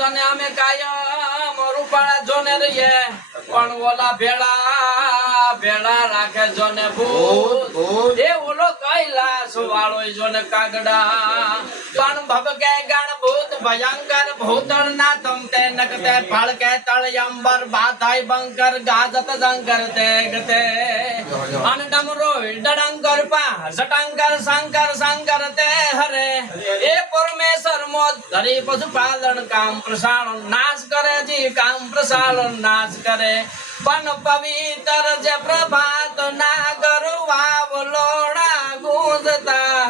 તને અમે કાયમ રૂપાળા જોને રહીએ પણ ઓલા ભેળા રાખે જોને ભૂત એ ઓલો કૈલાસ વાળો જોને કાગડા પણ ભબકે ગણ ભૂત ભયંકર ભૂતળ ના તમતે નકતે ફળકે તળયંબર બાધાઈ બંકર ગાજત જંકર તે ગતે અન ડમરો ડડંકર પા જટંકર શંકર શંકર તે હરે એ પરમેશ્વર મોદ ધરી પશુપાલન કામ પ્રસારણ નાશ કરે જી કામ પ્રસારણ નાશ કરે પણ પવિત્ર જે પ્રભાત ના ગરવાવલોણા ગુંજતા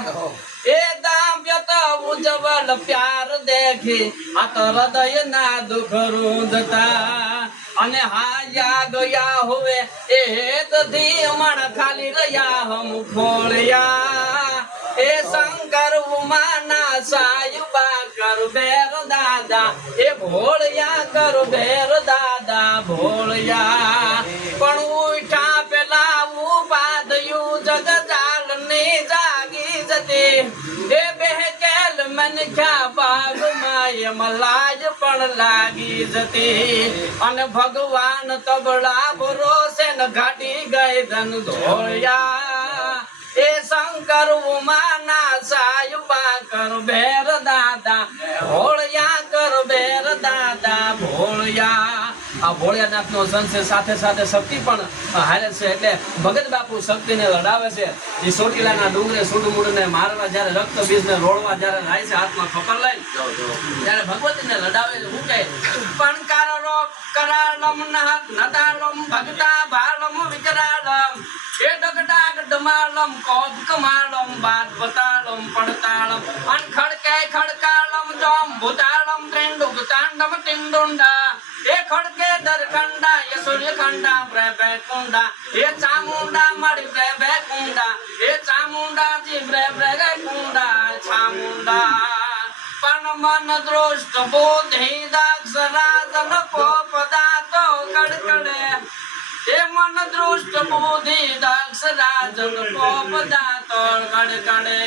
એ દામ્યત ઉજ્જવલ પ્યાર દેખી આ તો હૃદય ના દુઃખ રૂંધતા અને હાયા ગયા હોવે એ હેતથી મણ ખાલી રહ્યા હમ ખોળ્યા એ શંકર ઉમાના સાયુબા કર બેર દાદા એ ભોળિયા કર બેર દાદા ભોળિયા પણ ઉઠા પેલા ઉપાધયું જગજાલ ની જાગી જતી એ બેહકેલ મન ખ્યા બાગ માય મલાજ પણ લાગી જતી અને ભગવાન તબલા ભરોસે ન ઘાટી ગઈ ધન ધોળિયા એ શંકર ઉમાના સાયુબા કર બેર દાદા ભોળિયા કર બેર દાદા ભોળિયા આ ભોળિયાનાથ નો સંત છે સાથે સાથે શક્તિ પણ હારે છે એટલે ભગત બાપુ શક્તિને લડાવે છે એ સોટીલાના ડુંગરે સુડમુડ ને મારવા જયારે રક્ત બીજ ને રોડવા જયારે રાય છે હાથમાં ખપર લઈને ત્યારે ભગવતીને લડાવે હું કહે પણ કારો કરાળમ નહક નદાળમ ભગતા ભાળમ વિકરાળમ એ ડગડાગ ડમાળમ કોપ કમાળમ બાદ બતાળમ પડતાળમ અન ખડકે ખડકાળમ જોમ ભૂતાળમ ત્રેંડુક તાંડમ ટિંડુંડા એ ખડકે દરખંડા એ સૂર્યખંડા બ્રે કુંડા એ ચામુંડા મળી બ્રે કુંડા એ ચામુંડા જી બ્રે કુંડા ચામુંડા પણ મન દૃષ્ટ બુદ્ધિ દાક્ષરાજન પોપદાતો કડકડે એ મન દૃષ્ટ બુદ્ધિ દાક્ષરાજન પોપદાતો કડકડે